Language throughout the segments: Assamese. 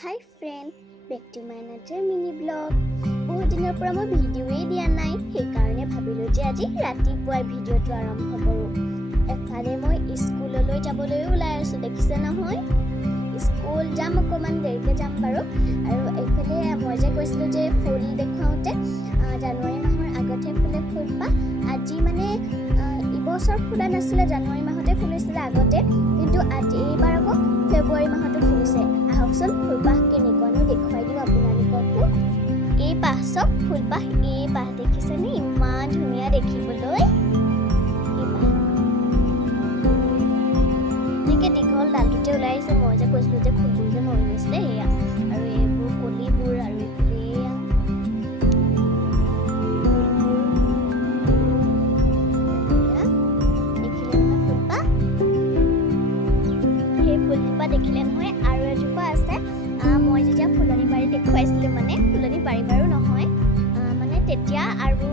Hi friend, back to my another mini vlog. বহুত দিনৰ পৰা মই ভিডিঅ'ই দিয়া নাই, সেইকাৰণে ভাবিলো যে আজি ৰাতিপুৱাই ভিডিঅ'টো আৰম্ভ কৰোঁ। এফালে মই স্কুললৈ যাবলৈ ওলাই আছো, দেখিছে নহয়? স্কুল যাম, অকণমান দেৰিকৈ যাম বাৰু। আৰু এইফালে মই যে কৈছিলোঁ যে ফুল দেখুৱাওঁতে জানুৱাৰী মাহৰ আগতহে ফুলে ফুলপাহ। আজি মানে ইবছৰ ফুলা নাছিলে, জানুৱাৰী মাহতে ফুলিছিলে আগতে, কিন্তু আজি এইবাৰ আকৌ ফেব্ৰুৱাৰী মাহতো ফুলিছে। আহকচোন ফুলপাহ কেনেকুৱানো দেখুৱাই দিওঁ আপোনালোককো। এই পাহ চব ফুলপাহ, এই পাহ দেখিছেনে? ইমান ধুনীয়া দেখিবলৈ। এনেকৈ দীঘল ডালটোতে ওলাই আহিছে। মই যে কৈছিলোঁ যে ফুলবোৰ যে মৰি গৈছিলে, সেয়া। আৰু এইবোৰ কলিবোৰ, আৰু এইফালে ফুলজোপা দেখিলে নহয়। আৰু এজোপা আছে, মই যেতিয়া ফুলনি বাৰী দেখুৱাইছিলোঁ, মানে ফুলনি বাৰী বাৰু নহয়, মানে তেতিয়া আৰু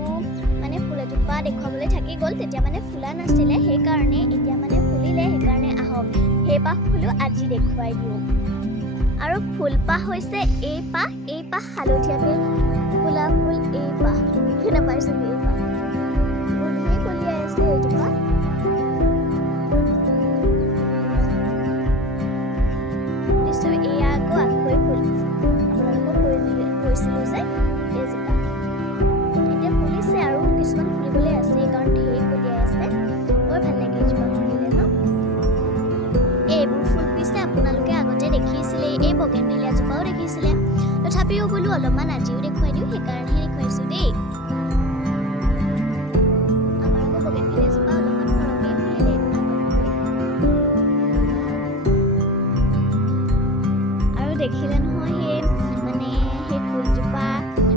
মানে ফুল এজোপা দেখুৱাবলৈ থাকি গ'ল। তেতিয়া মানে ফুলা নাছিলে, সেইকাৰণে এতিয়া মানে ফুলিলে। সেইকাৰণে আহক সেইপাহ ফুলো আজি দেখুৱাই দিওঁ। আৰু ফুলপাহ হৈছে এই পাহ হালধীয়াকৈ ফুলা ফুল। এই পাহ দেখি নাপাইছোঁ, এই পাহ বঢ়িয়াই কলিয়াই আছে এইজোপা। এয়া আকৌ আখৈ ফুল, আপোনালোকক কৈছিলোঁ যে এইজোপা এতিয়া ফুলিছে, আৰু কিছুমান ফুলিবলৈ আছে, কাৰণ ঢেৰ কলিয়াই আছে। বৰ ভাল লাগে এইজোপা ফুলিলে ন। এইবোৰ ফুল পিছে আপোনালোকে আগতে দেখিছিলে, এই বগেনভেলিয়াজোপাও দেখিছিলে। তথাপিও বোলো অলপমান আজিও দেখুৱাই দিওঁ, সেইকাৰণেহে দেখুৱাইছোঁ দেই। আমাৰ আকৌ বগেনভেলিয়াজোপা অলপমান সৰহকৈ ফুলিলে। দেখিলে নহয় সেই ফুলজোপা।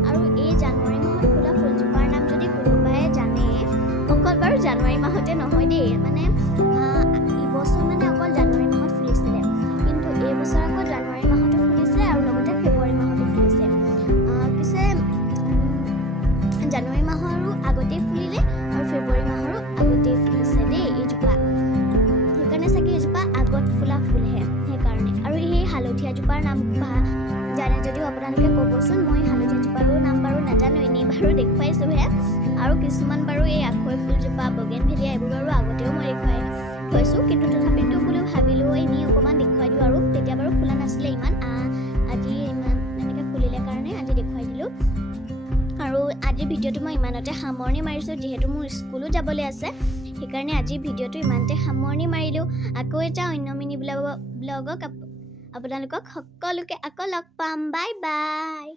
আৰু এই জানুৱাৰী মাহত ফুলা ফুলজোপাৰ নাম যদি কোনোবাই জানে, অকল বাৰু জানুৱাৰী মাহতে নহয় দেই, মানে ইবছৰ মানে অকল জানুৱাৰী মাহত ফুলিছিলে, কিন্তু এইবছৰ আকৌ জানুৱাৰী মাহতো ফুলিছে আৰু লগতে ফেব্ৰুৱাৰী মাহতো ফুলিছে। পিছে জানুৱাৰী মাহৰো আগতেই ফুলিলে আৰু ফেব্ৰুৱাৰী মাহৰো আগতেই ফুলিছে দেই এইজোপা। সেইকাৰণে চাগে এইজোপা আগত ফুলা ফুলহে, সেইকাৰণে। আৰু সেই হালধীয়াজোপাৰ নাম জানে যদিও আপোনালোকে ক'বচোন। মই হালধীয়াজোপাৰো নাম বাৰু নাজানো, এনেই বাৰু দেখুৱাইছোঁহে। আৰু কিছুমান বাৰু এই আখৈ ফুলজোপা, বগেনভেলিয়া, এইবোৰ বাৰু আগতেও মই দেখুৱাই থৈছোঁ, কিন্তু তথাপিতো বোলো ভাবিলোঁ এনেই অকণমান দেখুৱাই দিওঁ। আৰু তেতিয়া বাৰু ফুলা নাছিলে ইমান, আজি ইমান এনেকৈ ফুলিলে কাৰণে আজি দেখুৱাই দিলোঁ। আৰু আজিৰ ভিডিঅ'টো মই ইমানতে সামৰণি মাৰিছোঁ, যিহেতু মোৰ স্কুলো যাবলৈ আছে, সেইকাৰণে আজিৰ ভিডিঅ'টো ইমানতে সামৰণি মাৰিলোঁ। আকৌ এটা অন্য মিনি ব্লগক আপোনালোকক সকলোকে আকৌ লগ পাম। Bye bye.